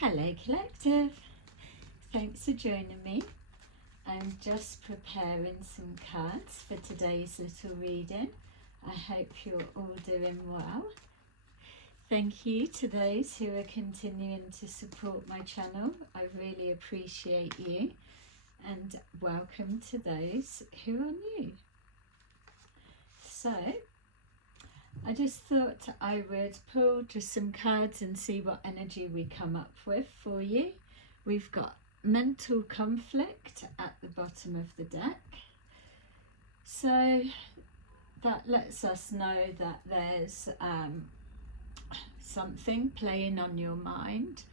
Hello Collective, thanks for joining me. I'm just preparing some cards for today's little reading. I hope you're all doing well. Thank you to those who are continuing to support my channel. I really appreciate you, and welcome to those who are new. So I just thought I would pull just some cards and see what energy we come up with for you. We've got mental conflict at the bottom of the deck. So that lets us know that there's something playing on your mind,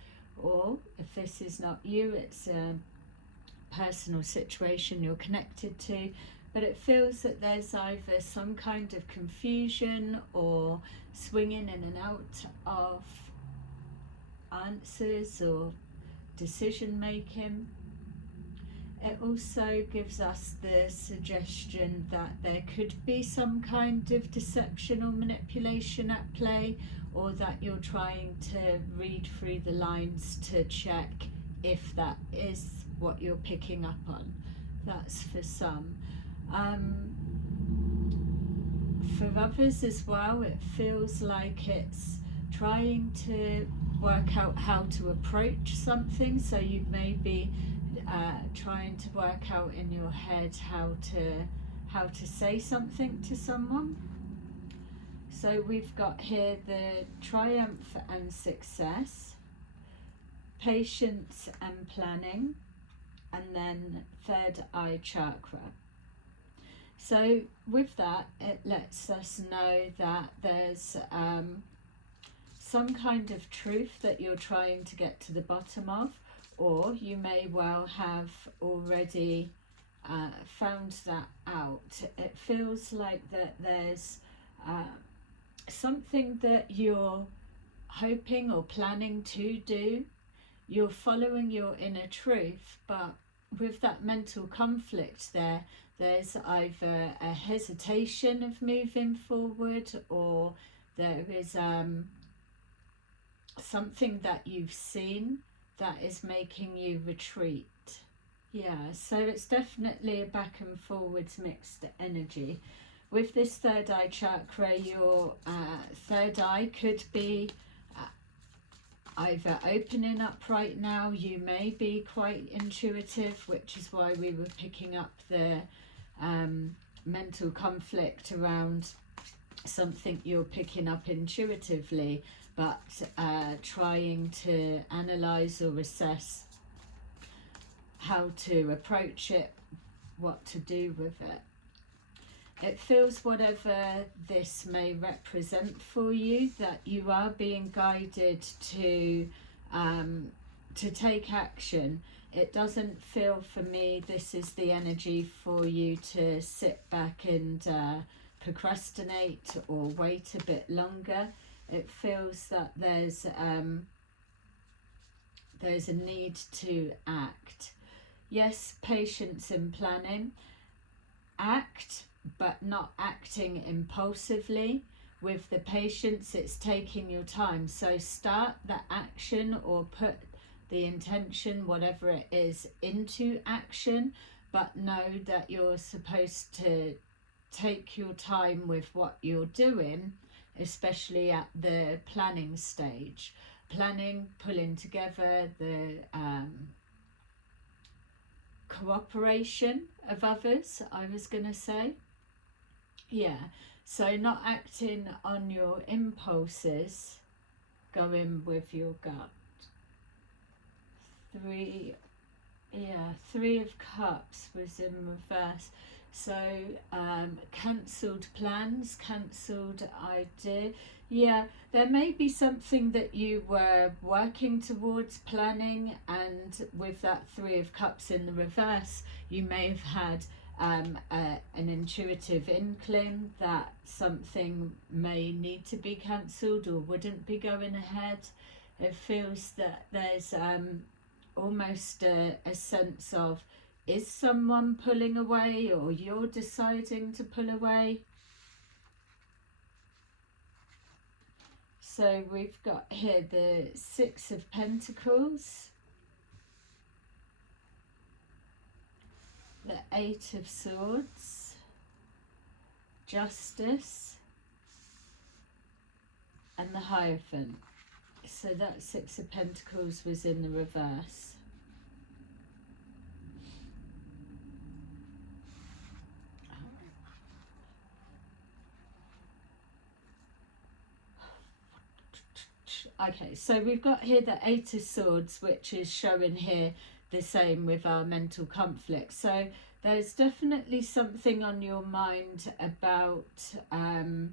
or if this is not you, it's a personal situation you're connected to. But it feels that there's either some kind of confusion or swinging in and out of answers or decision making. It also gives us the suggestion that there could be some kind of deception or manipulation at play, or that you're trying to read through the lines to check if that is what you're picking up on. That's for some. For others as well, it feels like it's trying to work out how to approach something. So you may be trying to work out in your head how to say something to someone. So we've got here the triumph and success, patience and planning, and then third eye chakra. So with that, it lets us know that there's some kind of truth that you're trying to get to the bottom of, or you may well have already found that out. It feels like that there's something that you're hoping or planning to do. You're following your inner truth, but with that mental conflict there's either a hesitation of moving forward, or there is something that you've seen that is making you retreat. Yeah, so it's definitely a back and forwards mixed energy. With this third eye chakra, your third eye could be either opening up right now. You may be quite intuitive, which is why we were picking up the mental conflict around something you're picking up intuitively, but trying to analyze or assess how to approach it, what to do with it. It feels, whatever this may represent for you, that you are being guided to take action. It doesn't feel for me this is the energy for you to sit back and procrastinate or wait a bit longer. It feels that there's a need to act. Yes, patience and planning. Act, but not acting impulsively. With the patience, it's taking your time. So start the action or put the intention, whatever it is, into action, but know that you're supposed to take your time with what you're doing, especially at the planning stage. Planning, pulling together, the cooperation of others, I was going to say. Yeah, so not acting on your impulses, going with your gut. Three of Cups was in reverse. So cancelled plans, cancelled idea. Yeah, there may be something that you were working towards planning, and with that Three of Cups in the reverse, you may have had an intuitive inkling that something may need to be cancelled or wouldn't be going ahead. It feels that there's almost a sense of, is someone pulling away, or you're deciding to pull away? So we've got here the Six of Pentacles, the Eight of Swords, Justice, and the Hierophant. So that Six of Pentacles was in the reverse. Okay, so we've got here the Eight of Swords, which is showing here the same with our mental conflict. So there's definitely something on your mind about the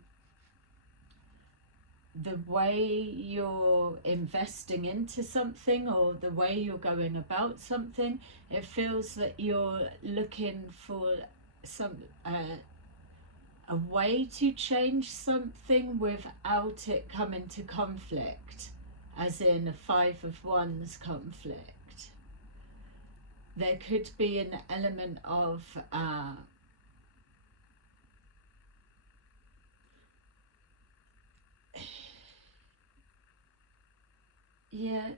way you're investing into something, or the way you're going about something. It feels that you're looking for some a way to change something without it coming to conflict, as in a Five of Wands conflict. There could be an element of yeah,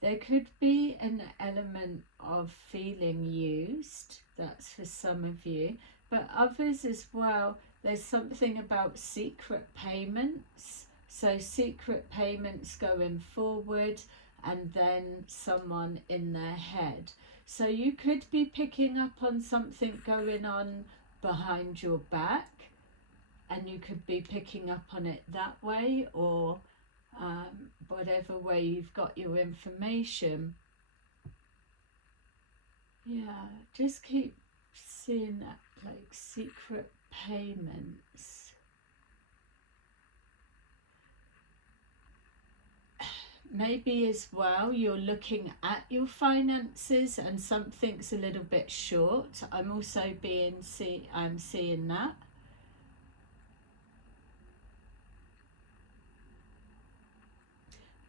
there could be an element of feeling used. That's for some of you, but others as well. There's something about secret payments. So secret payments going forward, and then someone in their head. So you could be picking up on something going on behind your back, and you could be picking up on it that way, or whatever way you've got your information. Yeah, just keep seeing that, like secret payments. Maybe as well you're looking at your finances and something's a little bit short. I'm also I'm seeing that.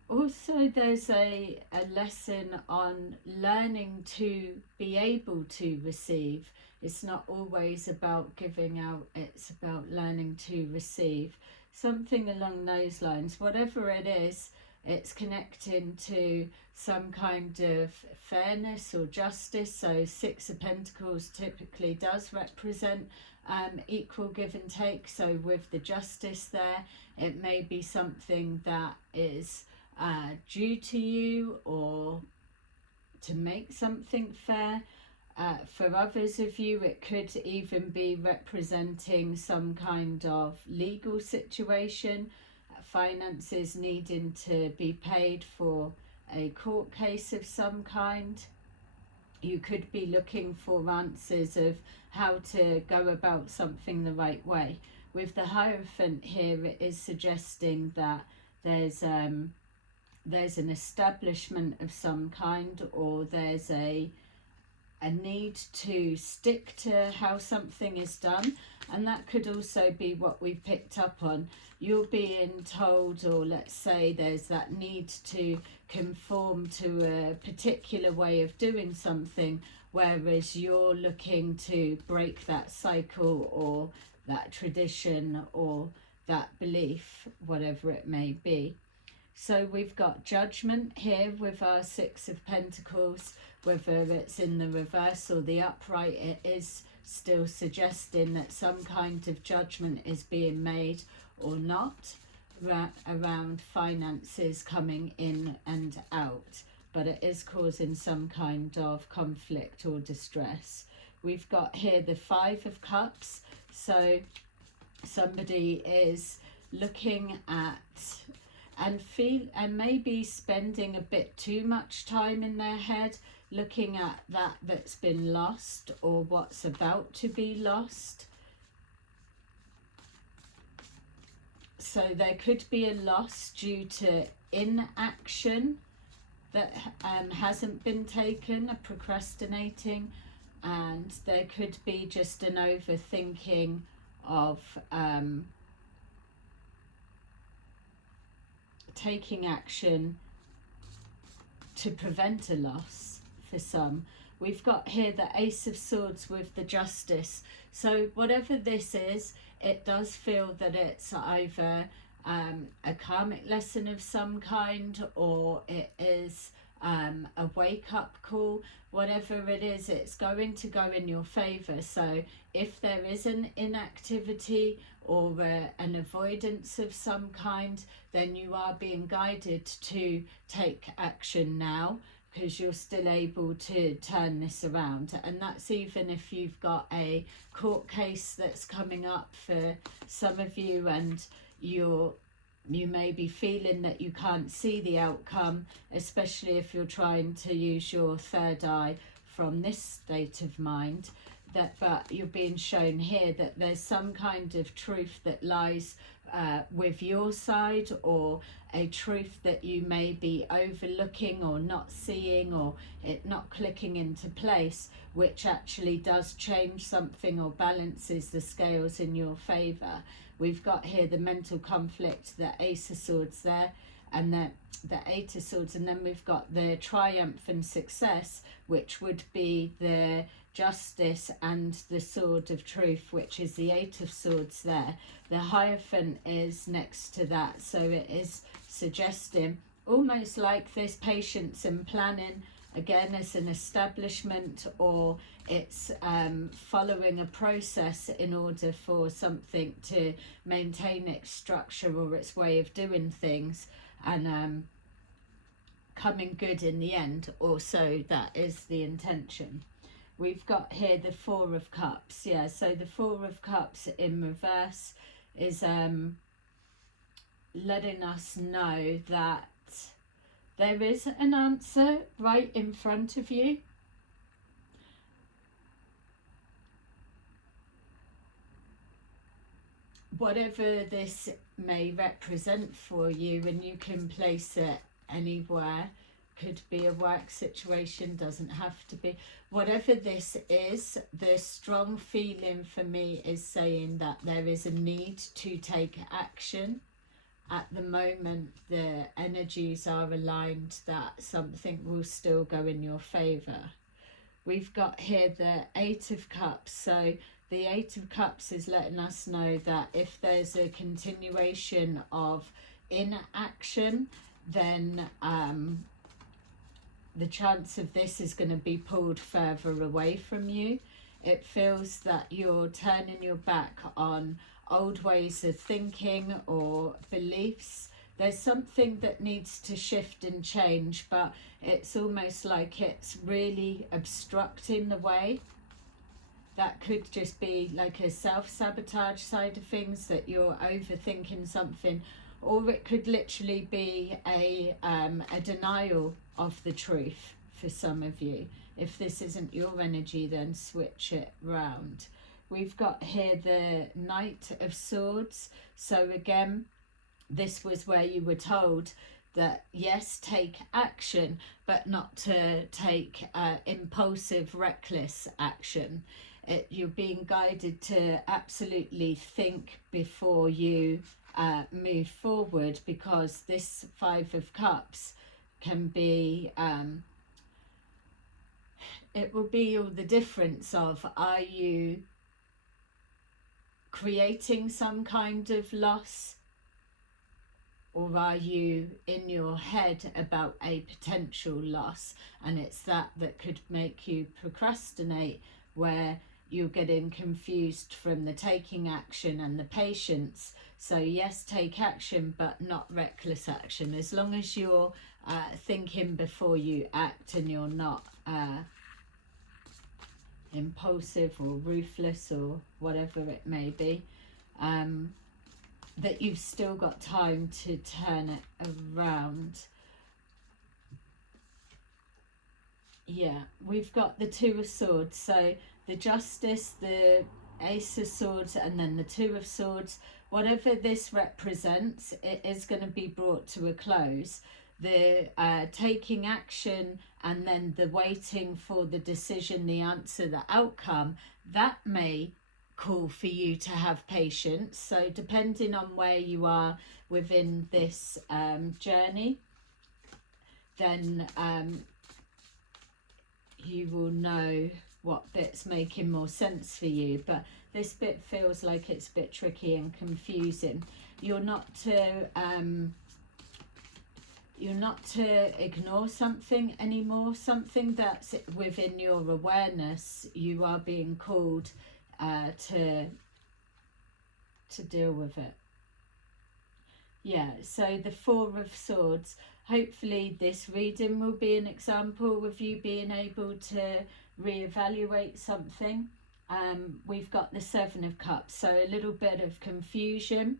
Also, there's a lesson on learning to be able to receive. It's not always about giving out, it's about learning to receive. Something along those lines. Whatever it is, it's connecting to some kind of fairness or justice. So Six of Pentacles typically does represent equal give and take. So with the justice there, it may be something that is due to you, or to make something fair. For others of you, it could even be representing some kind of legal situation, finances needing to be paid for a court case of some kind. You could be looking for answers of how to go about something the right way. With the Hierophant here, it is suggesting that there's an establishment of some kind, or there's a need to stick to how something is done. And that could also be what we've picked up on. You're being told, or let's say there's that need to conform to a particular way of doing something, whereas you're looking to break that cycle, or that tradition, or that belief, whatever it may be. So we've got Judgment here with our Six of Pentacles. Whether it's in the reverse or the upright, it is still suggesting that some kind of judgment is being made or not around finances coming in and out, but it is causing some kind of conflict or distress. We've got here the Five of Cups. So somebody is looking at and maybe spending a bit too much time in their head, looking at that's been lost, or what's about to be lost. So there could be a loss due to inaction that hasn't been taken, a procrastinating, and there could be just an overthinking of taking action to prevent a loss for some. We've got here the Ace of Swords with the Justice. So whatever this is, it does feel that it's either a karmic lesson of some kind, or it is a wake-up call. Whatever it is, it's going to go in your favor. So if there is an inactivity or an avoidance of some kind, then you are being guided to take action now, because you're still able to turn this around. And that's even if you've got a court case that's coming up for some of you, and you may be feeling that you can't see the outcome, especially if you're trying to use your third eye from this state of mind. But you're being shown here that there's some kind of truth that lies with your side, or a truth that you may be overlooking or not seeing, or it not clicking into place, which actually does change something or balances the scales in your favor. We've got here the mental conflict, the Ace of Swords there, and the Eight of Swords, and then we've got the triumph and success, which would be the Justice and the Sword of Truth, which is the Eight of Swords there. The Hierophant is next to that, so it is suggesting almost like this patience and planning, again, as an establishment, or it's following a process in order for something to maintain its structure or its way of doing things, and coming good in the end, or so that is the intention. We've got here the Four of Cups. Yeah, so the Four of Cups in reverse is letting us know that there is an answer right in front of you. Whatever this may represent for you, and you can place it anywhere. Could be a work situation, doesn't have to be. Whatever this is, the strong feeling for me is saying that there is a need to take action. At the moment, the energies are aligned that something will still go in your favor. We've got here the Eight of Cups. So the Eight of Cups is letting us know that if there's a continuation of inaction, then the chance of this is going to be pulled further away from you. It feels that you're turning your back on old ways of thinking or beliefs. There's something that needs to shift and change, but it's almost like it's really obstructing the way. That could just be like a self-sabotage side of things, that you're overthinking something, or it could literally be a denial of the truth for some of you. If this isn't your energy, then switch it round. We've got here the Knight of Swords. So again, this was where you were told that yes, take action, but not to take impulsive, reckless action. You're being guided to absolutely think before you move forward, because this Five of Cups can be it will be all the difference of, are you creating some kind of loss, or are you in your head about a potential loss? And it's that could make you procrastinate, where you're getting confused from the taking action and the patience. So yes, take action, but not reckless action. As long as you're thinking before you act, and you're not impulsive or ruthless or whatever it may be, that you've still got time to turn it around. Yeah, we've got the Two of Swords. So the Justice, the Ace of Swords, and then the Two of Swords. Whatever this represents, it is going to be brought to a close. The taking action, and then the waiting for the decision, the answer, the outcome, that may call for you to have patience. So depending on where you are within this journey, then you will know what bit's making more sense for you. But this bit feels like it's a bit tricky and confusing. you're not to ignore something anymore, something that's within your awareness. You are being called to deal with it. Yeah, so the Four of Swords. Hopefully this reading will be an example of you being able to reevaluate something. We've got the Seven of Cups, so a little bit of confusion.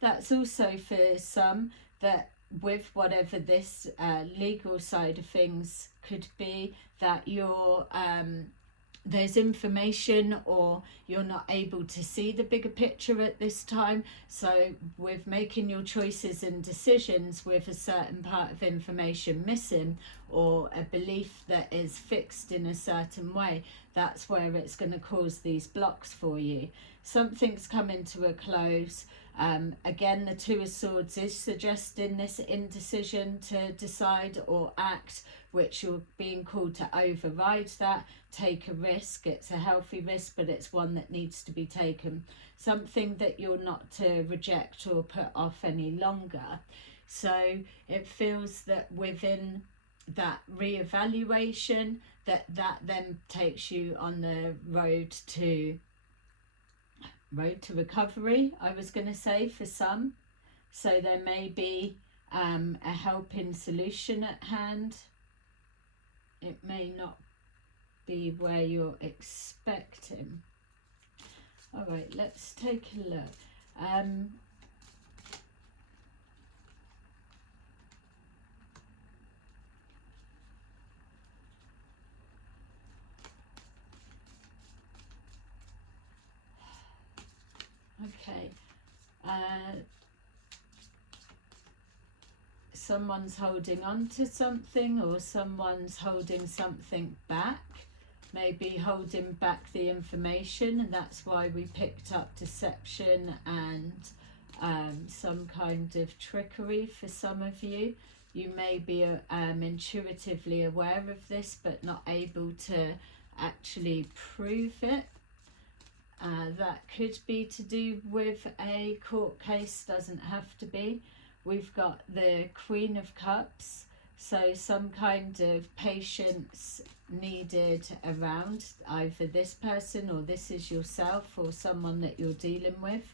That's also for some that with whatever this legal side of things could be, that you're there's information, or you're not able to see the bigger picture at this time. So with making your choices and decisions with a certain part of information missing, or a belief that is fixed in a certain way, that's where it's going to cause these blocks for you. Something's coming to a close. Again, the Two of Swords is suggesting this indecision to decide or act, which you're being called to override that, take a risk. It's a healthy risk, but it's one that needs to be taken. Something that you're not to reject or put off any longer. So it feels that within that reevaluation, that then takes you on the road to recovery, I was going to say, for some. So there may be a helping solution at hand. It may not be where you're expecting. All right, let's take a look. Okay. Someone's holding on to something, or someone's holding something back, maybe holding back the information, and that's why we picked up deception and some kind of trickery for some of you. You may be intuitively aware of this, but not able to actually prove it. That could be to do with a court case, doesn't have to be. We've got the Queen of Cups, so some kind of patience needed around either this person, or this is yourself, or someone that you're dealing with.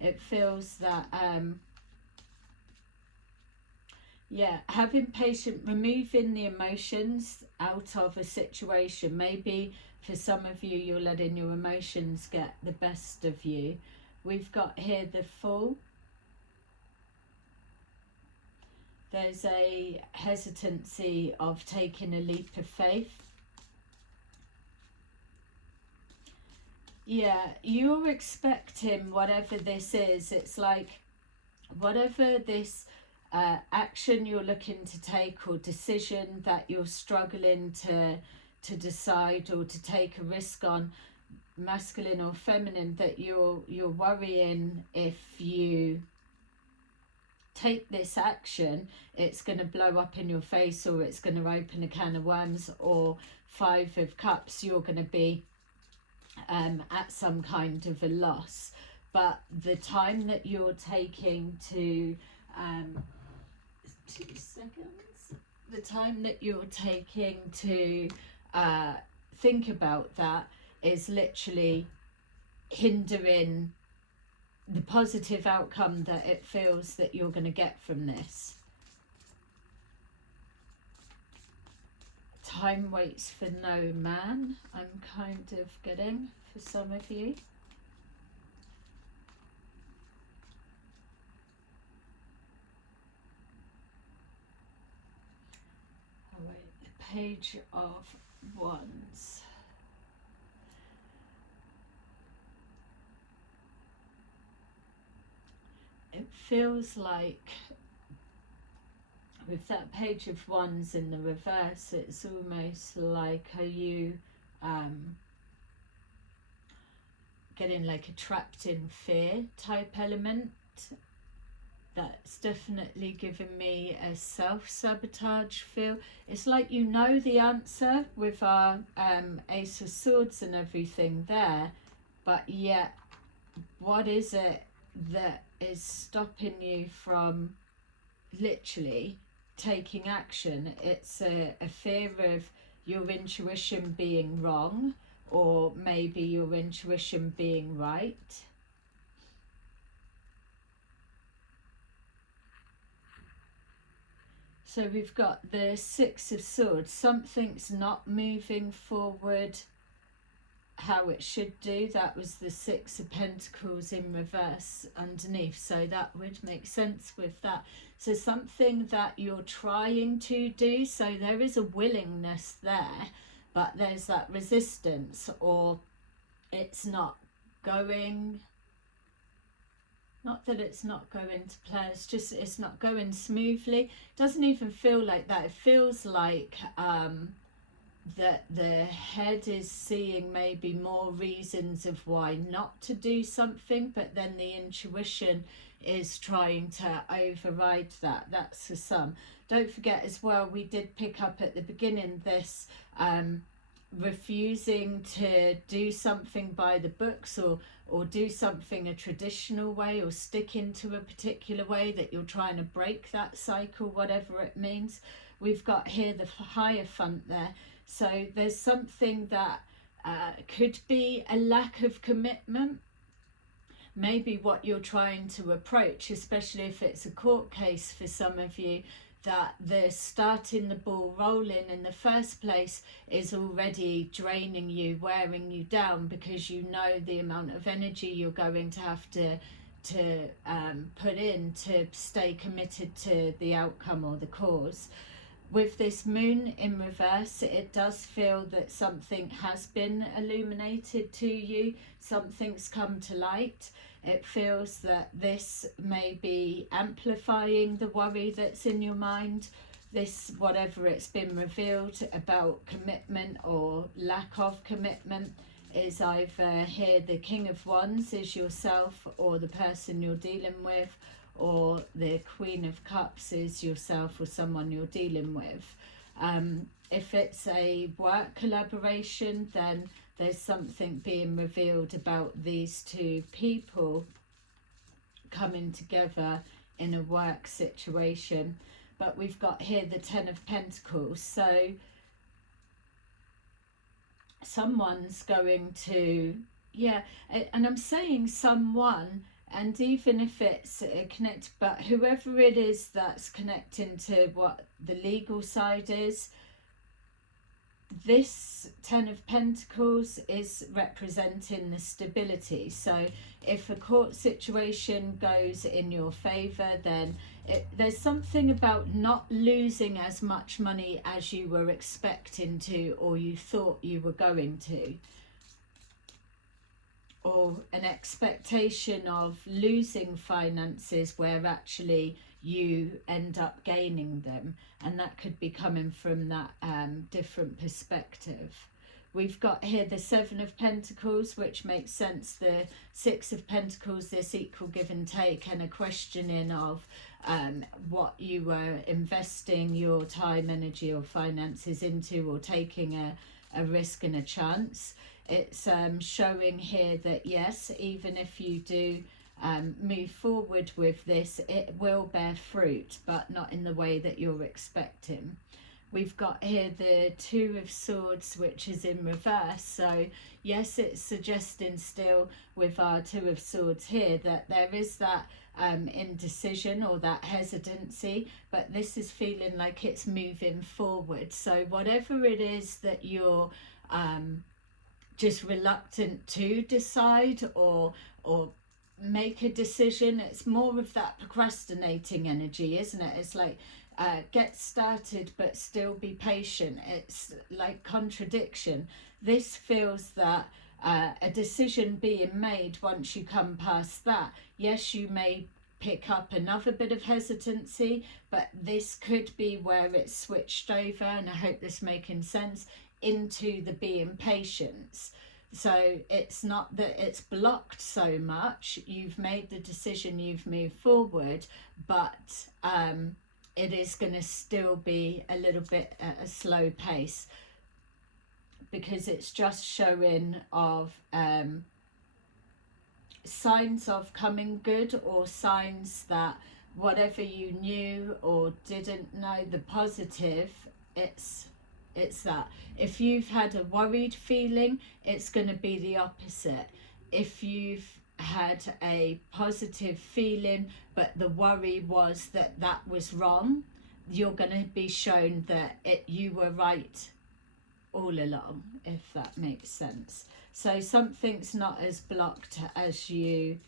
It feels that having patience, removing the emotions out of a situation. Maybe for some of you, you're letting your emotions get the best of you. We've got here the Fool. There's a hesitancy of taking a leap of faith. Yeah, you're expecting whatever this is. It's like whatever this action you're looking to take, or decision that you're struggling to decide or to take a risk on, masculine or feminine, that you're worrying if you take this action, it's going to blow up in your face, or it's going to open a can of worms. Or Five of Cups, you're going to be at some kind of a loss. But the time that you're taking to 2 seconds, the time that you're taking to think about that is literally hindering the positive outcome that it feels that you're going to get from this. Time waits for no man, I'm kind of getting for some of you. All right, the Page of Wands. It feels like with that Page of Wands in the reverse, it's almost like, are you getting like a trapped in fear type element? That's definitely given me a self-sabotage feel. It's like you know the answer with our Ace of Swords and everything there, but yet what is it that is stopping you from literally taking action. It's a fear of your intuition being wrong, or maybe your intuition being right. So we've got the Six of Swords. Something's not moving forward how it should do. That was the Six of Pentacles in reverse underneath, so that would make sense with that. So something that you're trying to do, so there is a willingness there, but there's that resistance, or it's not going, not that it's not going to plan, it's just it's not going smoothly. It doesn't even feel like that. It feels like that the head is seeing maybe more reasons of why not to do something, but then the intuition is trying to override that. That's for some. Don't forget as well, we did pick up at the beginning this refusing to do something by the books, or do something a traditional way, or stick into a particular way, that you're trying to break that cycle, whatever it means. We've got here the Hierophant there. So there's something that could be a lack of commitment. Maybe what you're trying to approach, especially if it's a court case for some of you, that the starting the ball rolling in the first place is already draining you, wearing you down, because you know the amount of energy you're going to have to put in to stay committed to the outcome or the cause. With this moon in reverse, it does feel that something has been illuminated to you, something's come to light. It feels that this may be amplifying the worry that's in your mind. This, whatever it's been revealed about commitment or lack of commitment, is either here the King of Wands is yourself or the person you're dealing with, or the Queen of Cups is yourself or someone you're dealing with. If it's a work collaboration, then there's something being revealed about these two people coming together in a work situation. But we've got here the Ten of Pentacles. So someone's going to, and I'm saying someone, and even if it's connected, but whoever it is that's connecting to what the legal side is, this Ten of Pentacles is representing the stability. So if a court situation goes in your favour, then there's something about not losing as much money as you were expecting to, or you thought you were going to, or an expectation of losing finances where actually you end up gaining them, and that could be coming from that different perspective. We've got here the Seven of Pentacles, which makes sense. The Six of Pentacles, this equal give and take, and a questioning of what you were investing your time, energy or finances into, or taking a risk and a chance. It's showing here that yes, even if you do move forward with this, it will bear fruit, but not in the way that you're expecting. We've got here the Two of Swords, which is in reverse. So yes, it's suggesting still with our Two of Swords here that there is that indecision or that hesitancy, but this is feeling like it's moving forward. So whatever it is that you're just reluctant to decide or make a decision, it's more of that procrastinating energy, isn't it? It's like get started but still be patient. It's like contradiction. This feels that a decision being made, once you come past that, yes, you may pick up another bit of hesitancy, but this could be where it's switched over, and I hope this making sense, into the being patience. So it's not that it's blocked so much, you've made the decision, you've moved forward, but it is going to still be a little bit at a slow pace, because it's just showing of signs of coming good, or signs that whatever you knew or didn't know, the positive, it's that. If you've had a worried feeling, it's going to be the opposite. If you've had a positive feeling but the worry was that that was wrong, you're going to be shown that you were right all along, if that makes sense. So something's not as blocked as you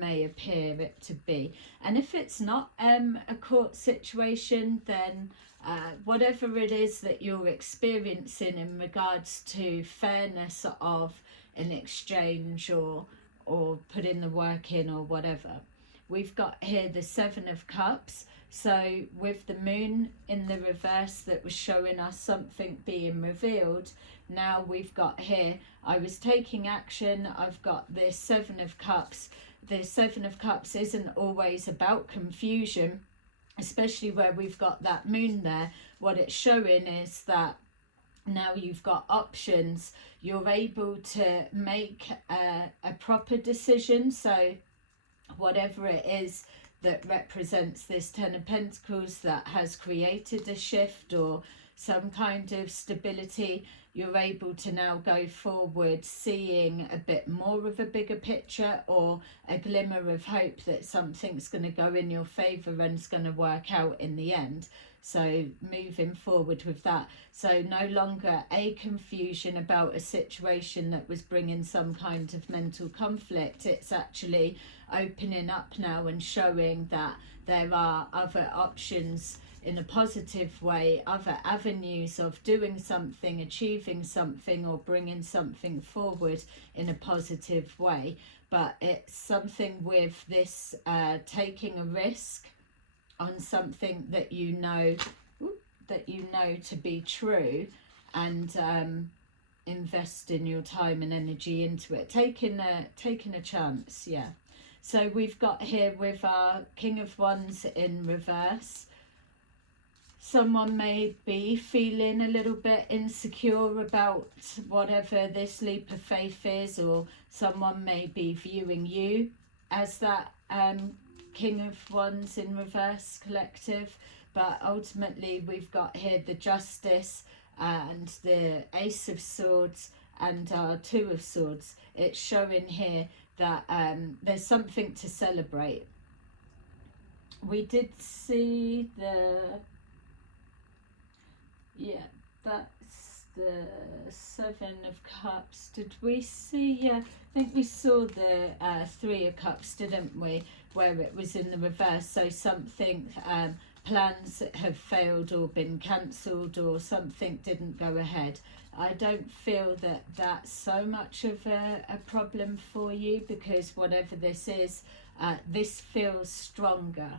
may appear it to be. And if it's not a court situation, then whatever it is that you're experiencing in regards to fairness of an exchange, or putting the work in, or whatever. We've got here the Seven of Cups. So with the moon in the reverse that was showing us something being revealed, now we've got here, I was taking action, I've got this Seven of Cups. The Seven of Cups isn't always about confusion, especially where we've got that moon there. What it's showing is that now you've got options. You're able to make a proper decision. So whatever it is that represents this Ten of Pentacles that has created a shift or some kind of stability, you're able to now go forward seeing a bit more of a bigger picture, or a glimmer of hope that something's going to go in your favour and it's going to work out in the end. So moving forward with that. So no longer a confusion about a situation that was bringing some kind of mental conflict. It's actually opening up now and showing that there are other options in a positive way, other avenues of doing something, achieving something, or bringing something forward in a positive way. But it's something with this taking a risk on something that you know to be true, and investing your time and energy into it, taking a chance. Yeah. So we've got here with our King of Wands in reverse, someone may be feeling a little bit insecure about whatever this leap of faith is, or someone may be viewing you as that King of Wands in reverse collective. But ultimately we've got here the Justice and the Ace of Swords and our Two of Swords. It's showing here that there's something to celebrate. We did see that's the Seven of Cups. Did we see? Yeah, I think we saw the Three of Cups, didn't we? Where it was in the reverse. So something, plans that have failed or been cancelled, or something didn't go ahead. I don't feel that that's so much of a problem for you, because whatever this is, this feels stronger.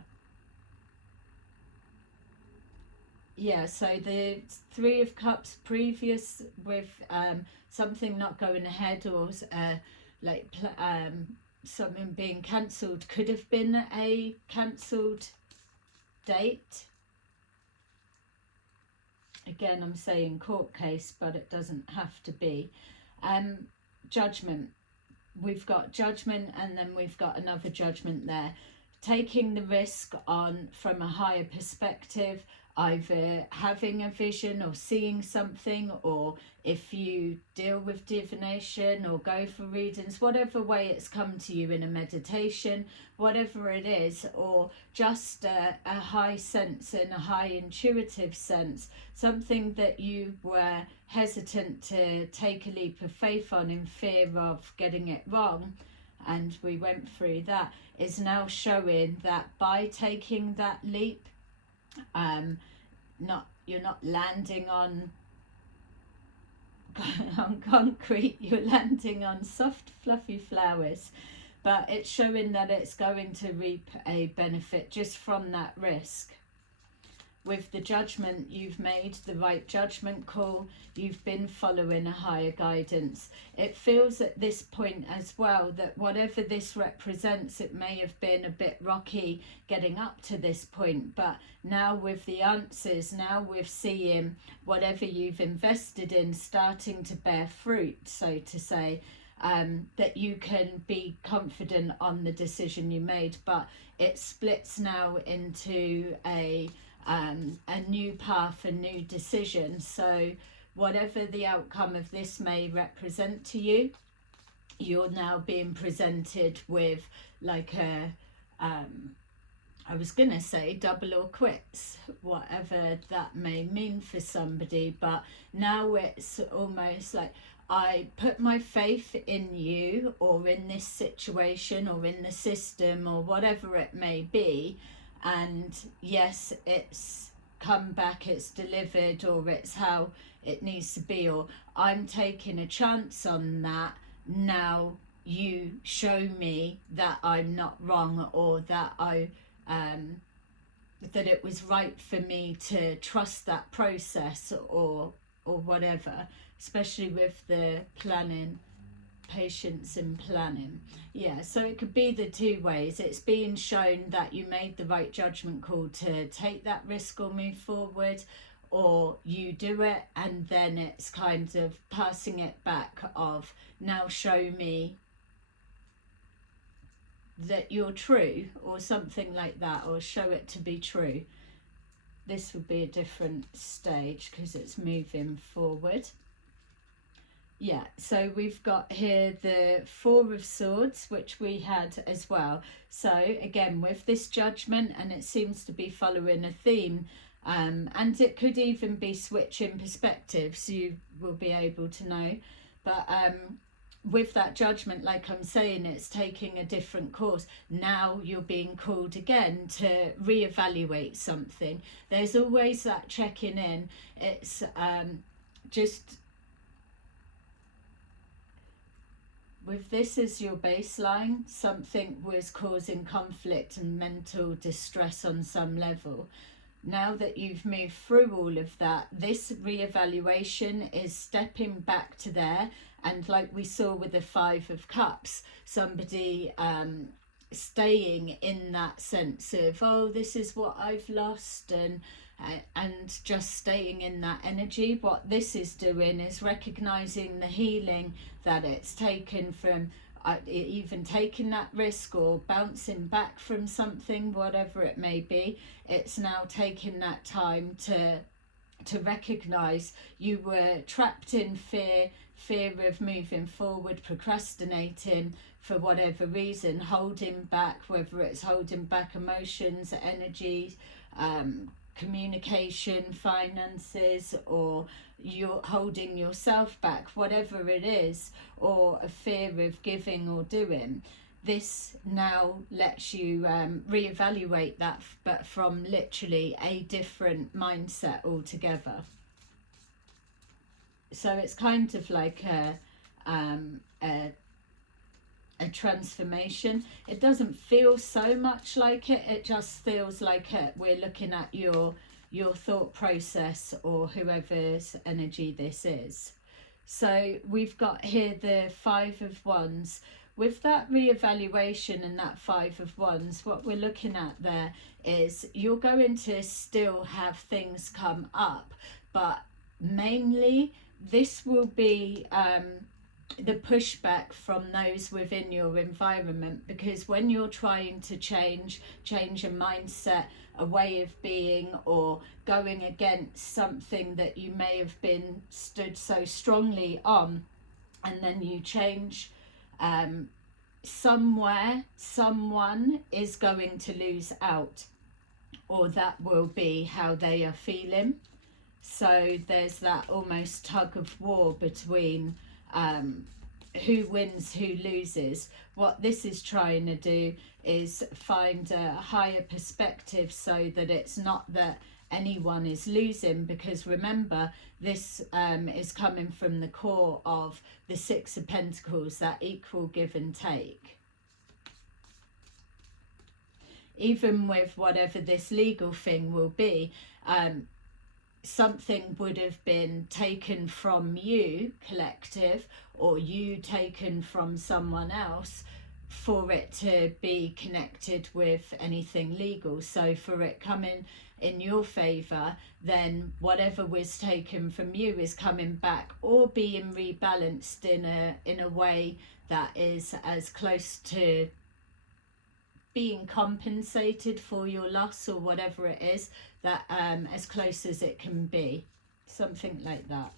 Yeah, so the Three of Cups previous with something not going ahead, or something being cancelled, could have been a cancelled date. Again, I'm saying court case, but it doesn't have to be. Judgment. We've got Judgment, and then we've got another Judgment there. Taking the risk on from a higher perspective, either having a vision or seeing something, or if you deal with divination or go for readings, whatever way it's come to you in a meditation, whatever it is, or just a high sense and a high intuitive sense, something that you were hesitant to take a leap of faith on in fear of getting it wrong, and we went through that, is now showing that by taking that leap, you're not landing on concrete, you're landing on soft fluffy flowers, but it's showing that it's going to reap a benefit just from that risk. With the Judgment, you've made the right judgment call, you've been following a higher guidance. It feels at this point as well that whatever this represents, it may have been a bit rocky getting up to this point, but now with the answers, now with seeing whatever you've invested in starting to bear fruit, so to say, that you can be confident on the decision you made. But it splits now into a new path, a new decision. So whatever the outcome of this may represent to you, you're now being presented with like a I was gonna say double or quits, whatever that may mean for somebody, but now it's almost like, I put my faith in you or in this situation or in the system or whatever it may be, and yes, it's come back, it's delivered, or it's how it needs to be, or I'm taking a chance on that. Now you show me that I'm not wrong, or that that it was right for me to trust that process, or whatever, especially with the planning, patience and planning. Yeah, so it could be the two ways. It's being shown that you made the right judgment call to take that risk or move forward, or you do it and then it's kind of passing it back of, now show me that you're true, or something like that, or show it to be true. This would be a different stage because it's moving forward. Yeah, so we've got here the Four of Swords, which we had as well. So again, with this judgment, and it seems to be following a theme, and it could even be switching perspectives, you will be able to know. But with that judgment, like I'm saying, it's taking a different course. Now you're being called again to reevaluate something. There's always that checking in. It's just, with this as your baseline, something was causing conflict and mental distress on some level. Now that you've moved through all of that, this reevaluation is stepping back to there. And like we saw with the Five of Cups, somebody staying in that sense of, oh, this is what I've lost, and just staying in that energy. What this is doing is recognizing the healing that it's taken from even taking that risk or bouncing back from something, whatever it may be. It's now taking that time to recognize you were trapped in fear of moving forward, procrastinating for whatever reason, holding back, whether it's holding back emotions, energy, communication, finances, or you're holding yourself back, whatever it is, or a fear of giving or doing. This now lets you reevaluate that, but from literally a different mindset altogether. So it's kind of like a transformation. It doesn't feel so much like it. It just feels like we're looking at your thought process, or whoever's energy this is. So we've got here the Five of Wands. With that reevaluation and that Five of Wands, what we're looking at there is you're going to still have things come up, but mainly this will be the pushback from those within your environment, because when you're trying to change a mindset, a way of being, or going against something that you may have been stood so strongly on, and then you change, somewhere someone is going to lose out, or that will be how they are feeling. So there's that almost tug of war between who wins, who loses. What this is trying to do is find a higher perspective, so that it's not that anyone is losing, because remember, this is coming from the core of the Six of Pentacles, that equal give and take. Even with whatever this legal thing will be, something would have been taken from you, collective, or you taken from someone else, for it to be connected with anything legal. So for it coming in your favour, then whatever was taken from you is coming back or being rebalanced in a way that is as close to being compensated for your loss or whatever it is, that as close as it can be, something like that.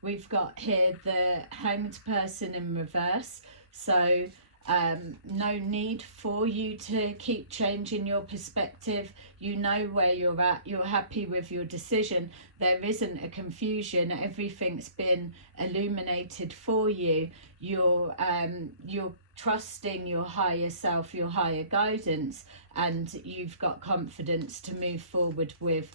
We've got here the Hanged person in reverse, so no need for you to keep changing your perspective. You know where you're at, you're happy with your decision, there isn't a confusion, everything's been illuminated for you. You're trusting your higher self, your higher guidance, and you've got confidence to move forward with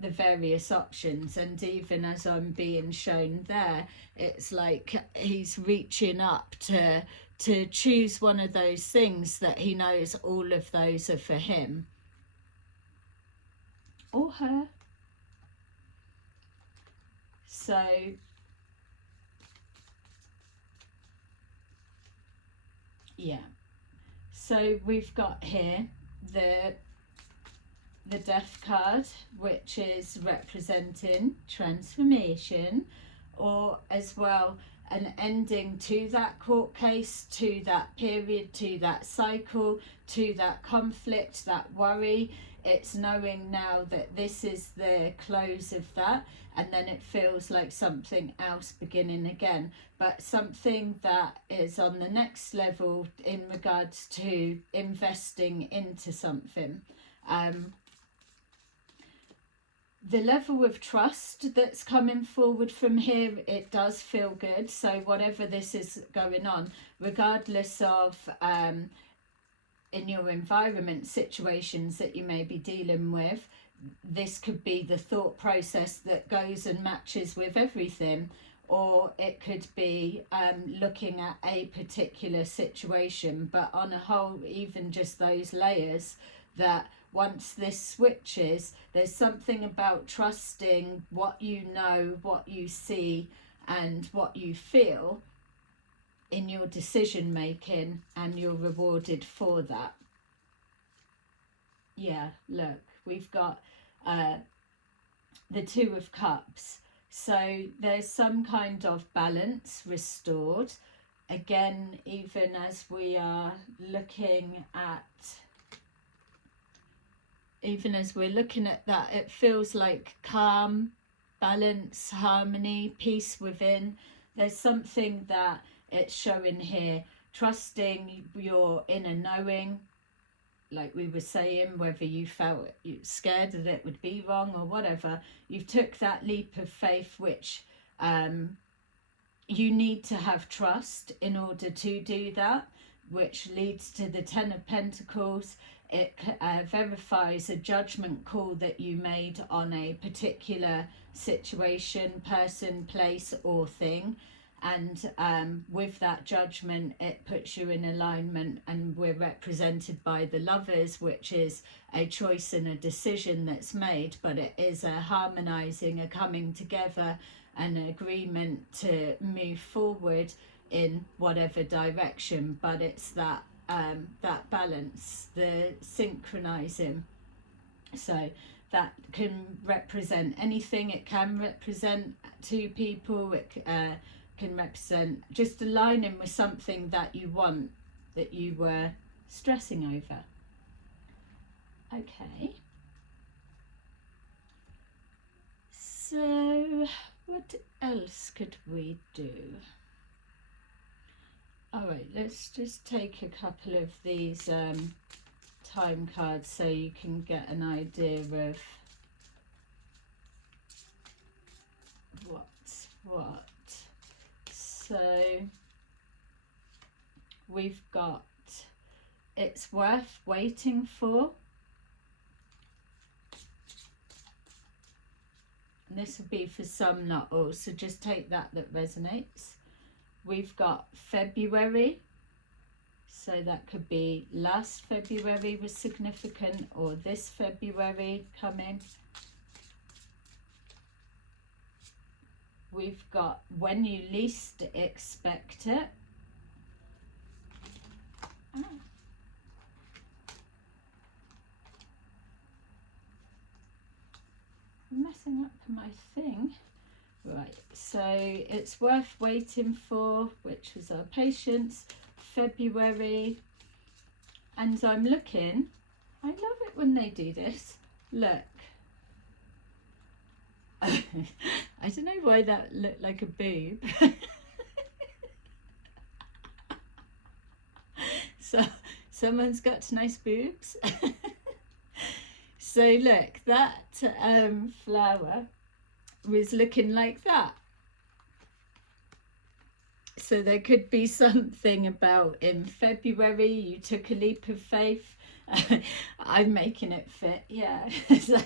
the various options. And even as I'm being shown there, it's like he's reaching up to choose one of those things that he knows all of those are for him or her. So yeah, so we've got here the Death card, which is representing transformation, or as well an ending to that court case, to that period, to that cycle, to that conflict, that worry. It's knowing now that this is the close of that, and then it feels like something else beginning again, but something that is on the next level in regards to investing into something. The level of trust that's coming forward from here, it does feel good. So whatever this is going on, regardless of in your environment, situations that you may be dealing with, this could be the thought process that goes and matches with everything, or it could be looking at a particular situation. But on a whole, even just those layers, that once this switches, there's something about trusting what you know, what you see, and what you feel in your decision making, and you're rewarded for that. Yeah, look, we've got the Two of Cups. So there's some kind of balance restored. Again, even as we are looking at that, it feels like calm, balance, harmony, peace within. There's something that it's showing here, trusting your inner knowing, like we were saying, whether you felt scared that it would be wrong or whatever, you've took that leap of faith, which you need to have trust in order to do that, which leads to the Ten of Pentacles. It verifies a judgment call that you made on a particular situation, person, place or thing, and with that judgment it puts you in alignment, and we're represented by the Lovers, which is a choice and a decision that's made, but it is a harmonizing, a coming together, an agreement to move forward in whatever direction. But it's that that balance, the synchronizing. So that can represent anything. It can represent two people. It can represent just aligning with something that you want, that you were stressing over. Okay. So what else could we do? All right, let's just take a couple of these time cards so you can get an idea of what's what. So we've got it's worth waiting for. And this will be for some, not all, so just take that resonates. We've got February, so that could be last February was significant, or this February coming. We've got when you least expect it. I'm messing up my thing. Right, so it's worth waiting for, which was our patience, February. And I'm looking, I love it when they do this. Look. I don't know why that looked like a boob. So someone's got nice boobs. So look, that flower was looking like that. So there could be something about in February you took a leap of faith. I'm making it fit, yeah. So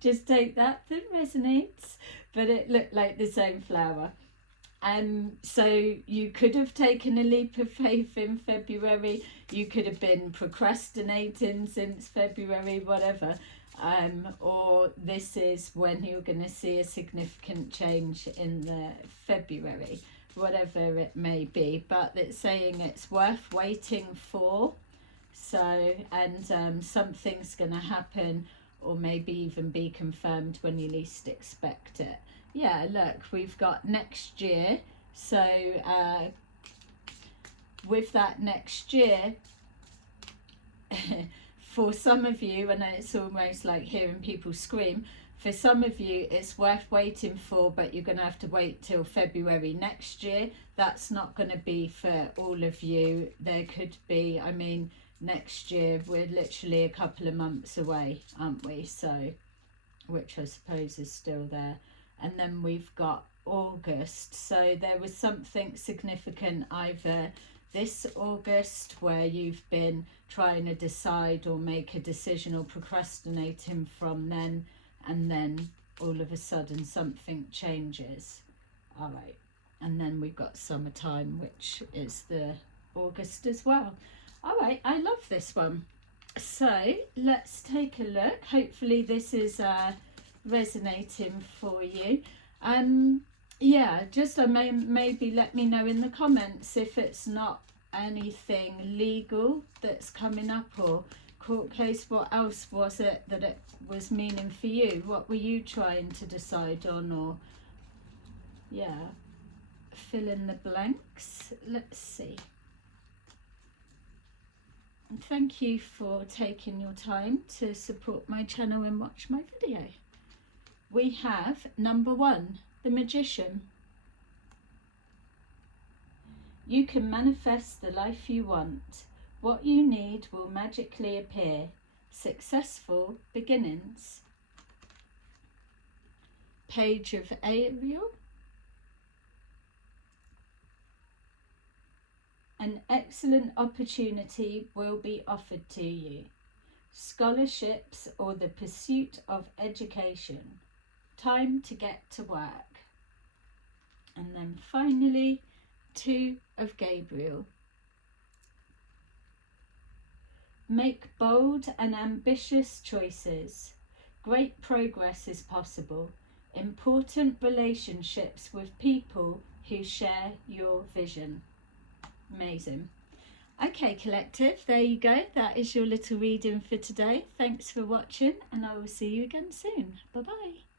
just take that resonates, but it looked like the same flower. So you could have taken a leap of faith in February. You could have been procrastinating since February, whatever. Or this is when you're going to see a significant change in the February, whatever it may be. But it's saying it's worth waiting for. So, and something's going to happen, or maybe even be confirmed when you least expect it. Yeah, look, we've got next year. So with that next year, for some of you, and it's almost like hearing people scream, for some of you it's worth waiting for, but you're going to have to wait till February next year. That's not going to be for all of you. There could be, I mean, next year we're literally a couple of months away, aren't we? So, which I suppose is still there. And then we've got August. So there was something significant either this August where you've been trying to decide or make a decision or procrastinating from then, and then all of a sudden something changes. All right. And then we've got summertime, which is the August as well. All right, I love this one. So let's take a look. Hopefully this is resonating for you. Yeah, just maybe let me know in the comments if it's not anything legal that's coming up, or court case. What else was it that it was meaning for you? What were you trying to decide on? Or yeah, fill in the blanks. Let's see. And thank you for taking your time to support my channel and watch my video. We have number 1, the Magician. You can manifest the life you want. What you need will magically appear. Successful beginnings. Page of Ariel. An excellent opportunity will be offered to you. Scholarships or the pursuit of education. Time to get to work. And then finally, 2 of Gabriel. Make bold and ambitious choices. Great progress is possible. Important relationships with people who share your vision. Amazing. Okay, collective, there you go. That is your little reading for today. Thanks for watching, and I will see you again soon. Bye bye.